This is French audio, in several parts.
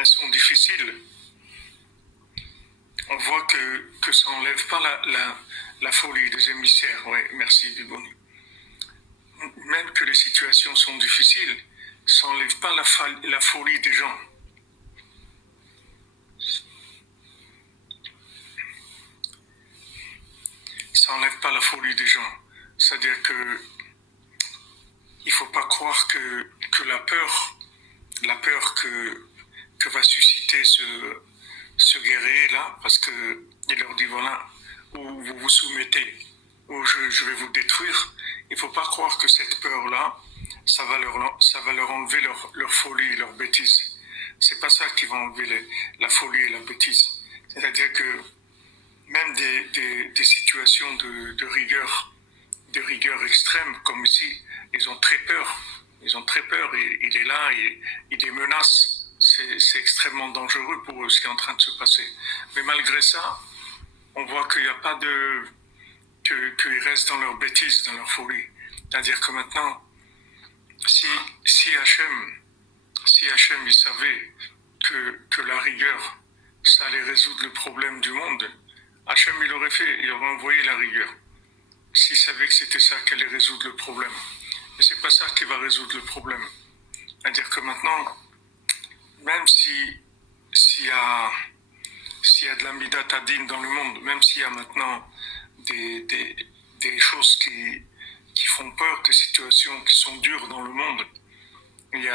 elles sont difficiles, on voit que ça n'enlève pas la folie des émissaires. Oui, merci Viboni. Même que les situations sont difficiles, ça n'enlève pas la folie des gens. Ça n'enlève pas la folie des gens. C'est-à-dire que il ne faut pas croire que la peur que va susciter ce guerrier-là, parce qu'il leur dit voilà, ou vous vous soumettez, ou je vais vous détruire. Il ne faut pas croire que cette peur-là, ça va leur enlever leur folie, leur bêtise. C'est pas ça qui va enlever la folie et la bêtise. C'est-à-dire que même des situations de rigueur extrême, comme ici, ils ont très peur. Ils ont très peur. Il est là, il les menace. C'est extrêmement dangereux pour eux, ce qui est en train de se passer. Mais malgré ça, on voit qu'il n'y a pas qu'ils restent dans leur bêtise, dans leur folie. C'est-à-dire que maintenant, si Hachem, il savait que la rigueur, ça allait résoudre le problème du monde, Hachem, il aurait envoyé la rigueur. S'il savait que c'était ça qui allait résoudre le problème. Mais c'est pas ça qui va résoudre le problème. C'est-à-dire que maintenant, même s'il y a de la midat adin dans le monde, même s'il y a maintenant des choses qui font peur, des situations qui sont dures dans le monde, il y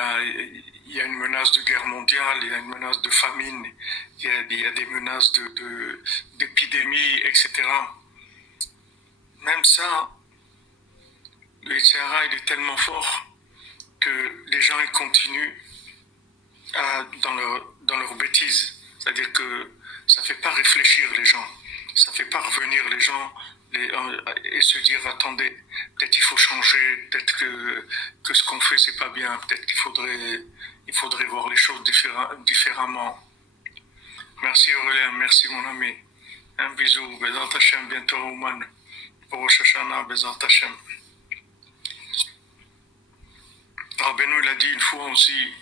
a une menace de guerre mondiale, il y a une menace de famine, il y a des menaces d'épidémie, etc. Même ça, le Yitzhara, il est tellement fort que les gens ils continuent dans leur bêtise. C'est-à-dire que ça ne fait pas réfléchir les gens, ça ne fait pas revenir les gens et se dire attendez, peut-être il faut changer, peut-être que ce qu'on fait c'est pas bien, peut-être qu'il faudrait voir les choses différemment. Merci Aurélien, merci mon ami. Un bisou, Bezat Hashem, bientôt Ouman, pour Rosh Hashanah, Bezat Hashem. Rabbeinu il a dit une fois aussi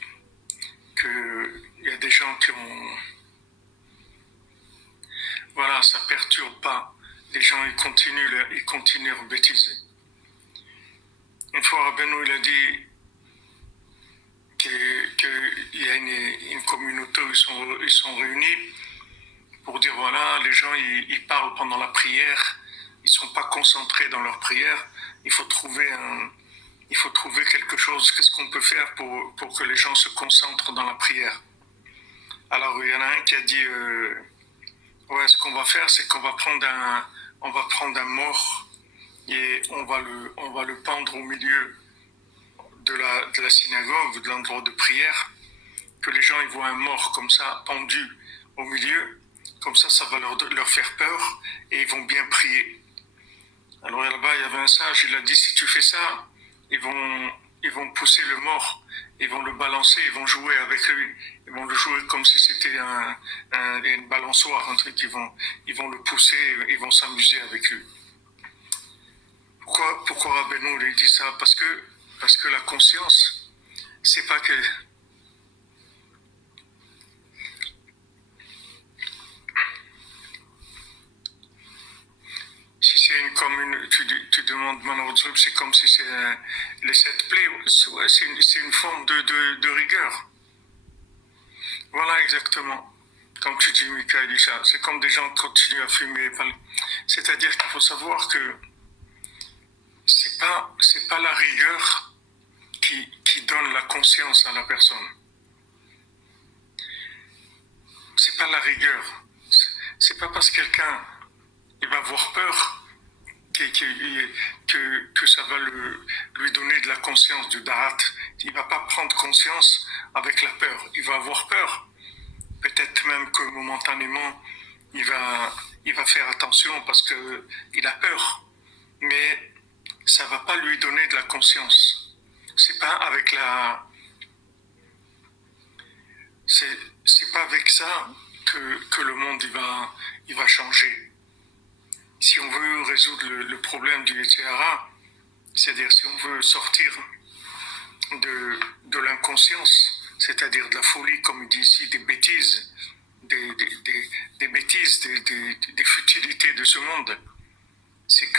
qu'il y a des gens qui ont... Voilà, ça ne perturbe pas. Les gens, ils continuent leur bêtise. Une fois, Rabbeinu, il a dit qu'il y a une communauté où ils sont réunis pour dire, voilà, les gens, ils parlent pendant la prière, ils ne sont pas concentrés dans leur prière. Il faut trouver quelque chose. Qu'est-ce qu'on peut faire pour que les gens se concentrent dans la prière? Alors, il y en a un qui a dit... Ouais, ce qu'on va faire, c'est qu'on va prendre un mort et on va le pendre au milieu de la synagogue, de l'endroit de prière, que les gens ils voient un mort comme ça, pendu au milieu, comme ça va leur faire peur et ils vont bien prier. Alors là-bas, il y avait un sage, il a dit, si tu fais ça, ils vont pousser le mort, ils vont le balancer, ils vont jouer avec lui, ils vont le jouer comme si c'était une balançoire, un truc, ils vont le pousser, ils vont s'amuser avec lui. Pourquoi Rabbeinu lui dit ça? Parce que la conscience, c'est pas que... Si c'est tu demandes Manarotzrub, c'est comme si c'est les 7 plaies, ouais, c'est une forme de rigueur. Voilà exactement. Comme tu dis, Mika Elisha, c'est comme des gens qui continuent à fumer. C'est-à-dire qu'il faut savoir que c'est pas la rigueur qui donne la conscience à la personne. C'est pas la rigueur. C'est pas parce que quelqu'un il va avoir peur que ça va lui donner de la conscience, du da'at. Il va pas prendre conscience avec la peur. Il va avoir peur. Peut-être même que momentanément, il va faire attention parce qu'il a peur. Mais ça va pas lui donner de la conscience. C'est pas avec c'est pas avec ça que le monde il va changer. Si on veut résoudre le problème du Yitzhara, c'est-à-dire si on veut sortir de l'inconscience, c'est-à-dire de la folie, comme il dit ici, des bêtises, des bêtises, des futilités de ce monde. C'est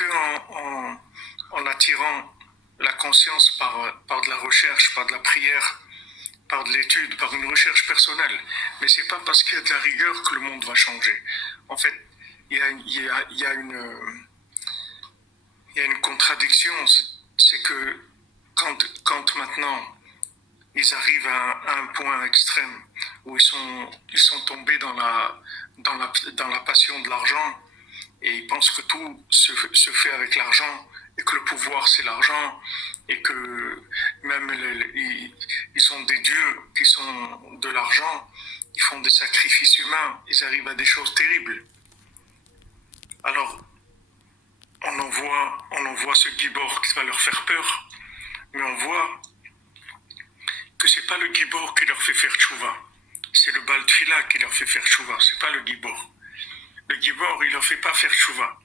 en attirant la conscience par de la recherche, par de la prière, par de l'étude, par une recherche personnelle. Mais c'est pas parce qu'il y a de la rigueur que le monde va changer. En fait, il y a une contradiction, c'est que quand maintenant ils arrivent à un point extrême où ils sont tombés dans la passion de l'argent et ils pensent que tout se fait avec l'argent et que le pouvoir c'est l'argent et que même ils ont des dieux qui sont de l'argent, ils font des sacrifices humains, ils arrivent à des choses terribles. Alors, on en voit ce gibor qui va leur faire peur, mais on voit que c'est pas le gibor qui leur fait faire tchouva, c'est le Baal Tfila qui leur fait faire tchouva, c'est pas le gibor. Le gibor, il leur fait pas faire tchouva.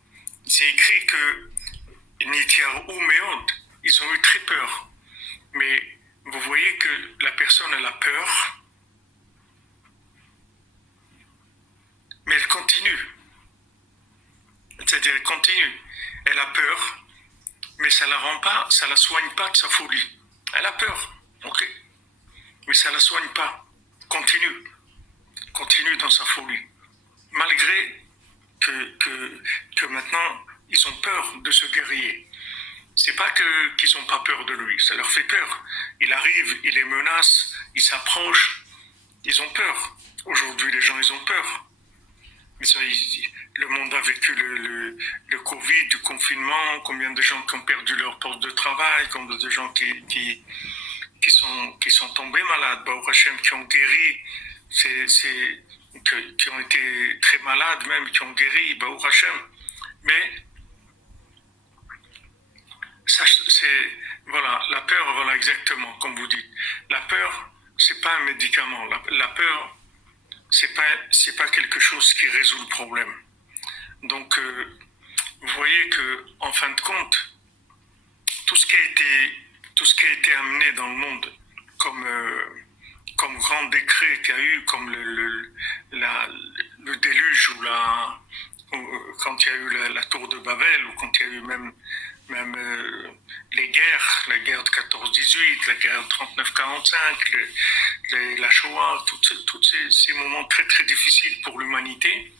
C'est écrit que Nitiarou Meod, ils ont eu très peur. Mais vous voyez que la personne, elle a peur, mais elle continue. C'est-à-dire, elle continue. Elle a peur, mais ça la soigne pas de sa folie. Elle a peur, ok, mais ça la soigne pas. Continue dans sa folie. Malgré que maintenant, ils ont peur de ce guerrier. C'est pas qu'ils n'ont pas peur de lui, ça leur fait peur. Il arrive, il les menace, il s'approche, ils ont peur. Aujourd'hui, les gens, ils ont peur. Mais ça, le monde a vécu le Covid, le confinement, combien de gens qui ont perdu leur poste de travail, combien de gens qui sont tombés malades, Baruch Hashem, qui ont guéri, qui ont été très malades même, qui ont guéri, Baruch Hashem. Mais ça, voilà, la peur, voilà exactement, comme vous dites. La peur, c'est pas un médicament. La peur, c'est pas quelque chose qui résout le problème. Donc, vous voyez que, en fin de compte, tout ce qui a été amené dans le monde comme grand décret qu'il y a eu, comme le déluge quand il y a eu la tour de Babel, ou quand il y a eu même les guerres, la guerre de 14-18, la guerre de 39-45, la Shoah, tous ces moments très très difficiles pour l'humanité,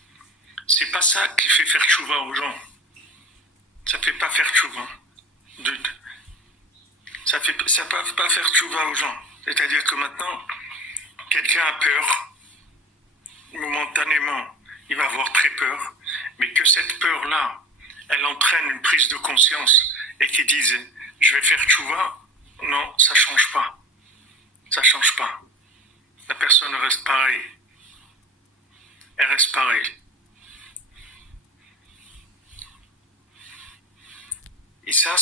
c'est pas ça qui fait faire tchouva aux gens. Ça fait pas faire tchouva. Ça peut pas faire tchouva aux gens. C'est-à-dire que maintenant, quelqu'un a peur, momentanément, il va avoir très peur, mais que cette peur-là, elle entraîne une prise de conscience et qu'ils disent « je vais faire tchouva », non, ça change pas. Ça change pas. La personne reste pareille. Elle reste pareille. Et ça,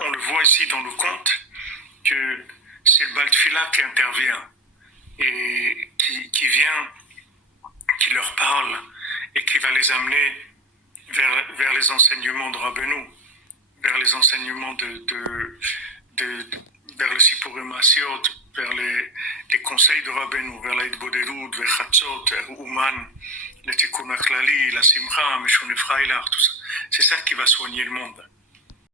on le voit ici dans le conte, que c'est le Baal Tfila qui intervient et qui vient, qui leur parle et qui va les amener vers les enseignements de Rabbeinu, vers les enseignements vers le Sipurim Asiot, vers les conseils de Rabbeinu, vers l'Aïd-Bodelut, vers Chatzot, vers Ouman, le Tikkun HaKlali, la Simcha, Meshon Efraïlar, tout ça. C'est ça qui va soigner le monde.